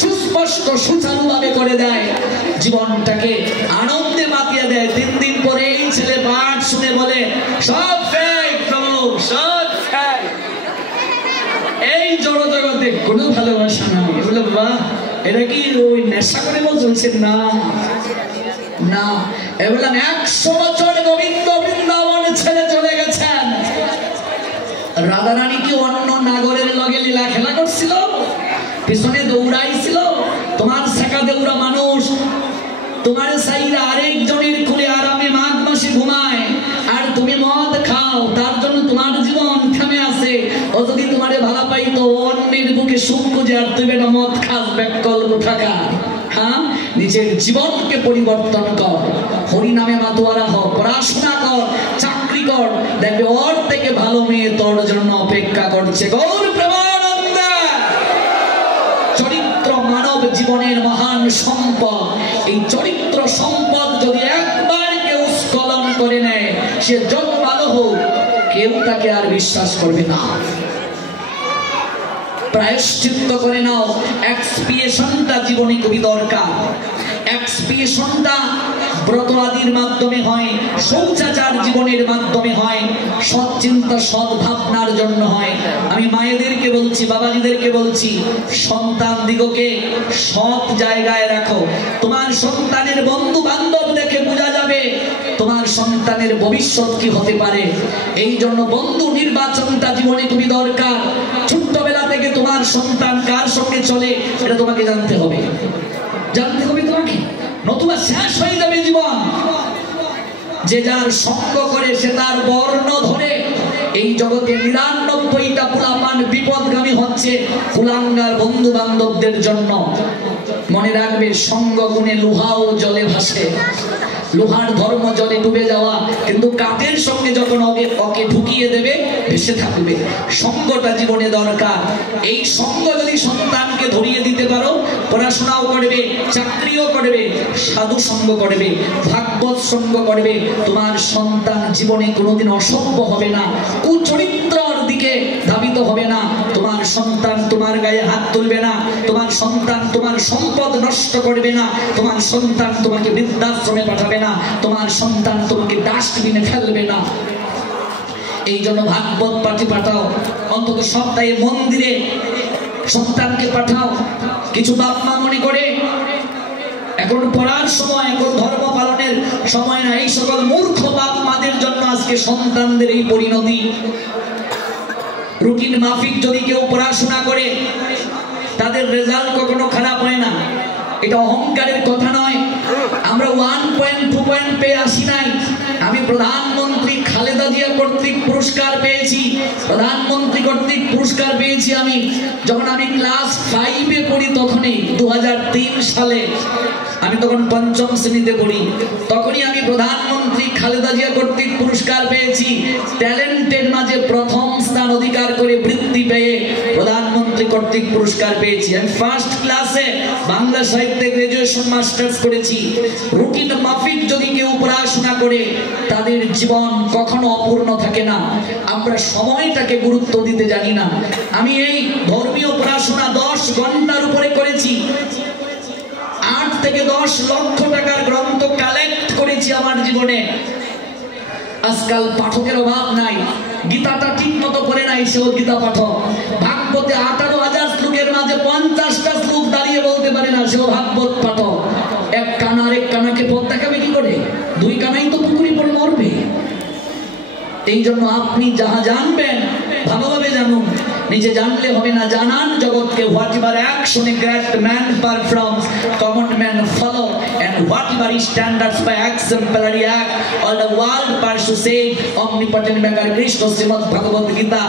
সুস্পষ্ট সুচারুভাবে করে দেয়, জীবনটাকে আনন্দে মাতিয়ে দেয়। 3 দিন পরে এই ছেলে পাঠ শুনে বলে সব ফেক প্রভু, সব ফেক, এই জড় জগতে কোনো ভালোবাসা নাই। বলে বাবা এটা কি ওই নেশা করে বলছেন? না না, বললাম 100 বছর গোবিন্দ বৃন্দাবন ছেড়ে চলে গেছেন। রাধারানী কি অন্য নাগরের লগে লীলা খেলা করছিল, পিছনে দৌড়াইছিল? তোমার শেখা দেউরা মানুষ তোমার সাইরা আরেকজনের কুলে আরামে মাঘ মাসে ঘুমায়, আর তুমি মদ খাও, তার জন্য তোমার জীবন থেমে আছে। ও যদি তোমারে ভালো পাইতো অন্যের বুকে সুখ খুঁজে, আর তুমি এটা মদ খাস ব্যাকল কোথাকা। হ্যাঁ, নিজের জীবনকে পরিবর্তন কর, হরি নামে মাতোয়ারা হ, পড়াশোনা কর, চাকরি কর, দেখবে ওর থেকে ভালো মেয়ে তোর জন্য অপেক্ষা করছে। গৌর প্রেমানন্দে। চরিত্র মানব জীবনের মহান সম্পদ। এই চরিত্র সম্পদ যদি একবার কেউ স্খলন করে নেয়, সে যত ভালো হোক কেউ তাকে আর বিশ্বাস করবে না। প্রায়শ্চিত্ত করে নাও। এক্সপিয়েশনটা জীবনে খুবই দরকার। এক্সপিয়েশনটা ব্রত আদির মাধ্যমে হয়, শৌচাচার জীবনের মাধ্যমে হয়, সৎ চিন্তা সৎ ভাবনার জন্য হয়। আমি মায়েদেরকে বলছি, বাবাজিদেরকে বলছি, সন্তান দিগকে সৎ জায়গায় রাখো। তোমার সন্তানের বন্ধু বান্ধব দেখে বোঝা যাবে তোমার সন্তানের ভবিষ্যৎ কি হতে পারে। এই জন্য বন্ধু নির্বাচনটা জীবনে খুবই দরকার। ছোট্টবেলা থেকে তোমার সন্তান কার সঙ্গে চলে এটা তোমাকে জানতে হবে, জানতে হবে তোমাকে, নতুবা শেষ হয়ে যাবে জীবন। যে যার সঙ্গ করে সে তার বর্ণ ধরে। এই জগতে 99টা পোলাপান বিপদগামী হচ্ছে কুলাঙ্গার বন্ধু বান্ধবদের জন্য। মনে রাখবে, সঙ্গ গুণে লোহাও জলে ভাসে। লোহার ধর্ম জলে ডুবে যাওয়া, কিন্তু কাঠের সঙ্গে যখন ওকে ঢুকিয়ে দেবে ভেসে থাকবে। সঙ্গটা জীবনে দরকার। এই সঙ্গ যদি সন্তানকে ধরিয়ে দিতে পারো, পড়াশোনাও করবে, চাকরিও করবে, সাধু সঙ্গ করবে, ভাগবত সঙ্গ করবে, তোমার সন্তান জীবনে কোনোদিন অসভ্য হবে না, কুচরিত্রর দিকে ধাবিত হবে না। তোমার সন্তান তোমার গায়ে হাত তুলবে না, তোমার সন্তান তোমার সম্পদ নষ্ট করবে না, তোমার সন্তান তোমাকে বৃদ্ধাশ্রমে পাঠাবে না, তোমার সন্তান তোমাকে ডাস্টবিনে ফেলবে না। এই জন্য ভাগবত পাঠে পাঠাও, অন্তত সপ্তাহে মন্দিরে সন্তানকে পাঠাও। কিছু বাপ মা মনে করে এখন পড়ার সময়, এখন ধর্ম পালনের সময় না। এই সকল মূর্খ বাপ মাদের জন্য আজকে সন্তানদের এই পরিণতি। রুটিন মাফিক যদি কেউ পড়াশোনা করে, তাদের রেজাল্ট কখনো খারাপ হয় না। এটা অহংকারের কথা নয়। আমরা 1 পয়েন্ট 2 পয়েন্ট পেয়ে আসি নাই। আমি প্রধানমন্ত্রী খালেদা জিয়া কর্তৃক পুরস্কার পেয়েছি, প্রধানমন্ত্রী কর্তৃক পুরস্কার পেয়েছি আমি যখন আমি ক্লাস 5-এ পড়ি। তখনই 2003 সালে, আমি তখন 5ম শ্রেণীতে পড়ি, তখনই আমি প্রধানমন্ত্রী খালেদা জিয়া কর্তৃক পুরস্কার পেয়েছি। ট্যালেন্টের মাঝে প্রথম স্থান অধিকার করে বৃত্তি পেয়ে প্রধানমন্ত্রী কর্তৃক পুরস্কার পেয়েছি। আমি ফার্স্ট ক্লাসে বাংলা সাহিত্যে গ্রাজুয়েশন মাস্টার্স করেছি। রুটিন মাফিক যদি কেউ পড়াশোনা করে, তাদের জীবন কখনো অপূর্ণ থাকে না। আমরা সময়টাকে গুরুত্ব দিতে জানি না। আমি এই ধর্মীয় পড়াশোনা 10 ঘন্টার উপরে করেছি। 8 থেকে 10 লক্ষ টাকার গ্রন্থ কালেক্ট করেছি আমার জীবনে। আজকাল পাঠকের অভাব নাই। গীতাটা ঠিক মতো পড়ে নাই, সেও গীতা পাঠক। ভাগবতে 18,000 শ্লোকের মাঝে 50টা শ্লোক দাঁড়িয়ে বলতে পারে না, সেও ভাগবত পাঠক। এক কানা আরেক কানাকে পথ দেখাবে কি করে? 2 কানাই তো পুকুরি পড়ে মরবে। এই জন্য আপনি যাহা জানবেন ভালোভাবে জানুন। নিজে জানলে হবে না, জানান জগৎকে। whatever action a great man performs, common men follow, and whatever he standards by exemplary act, all the world pursue. Omnipotent maker Krishna, Srimad Bhagavad Gita.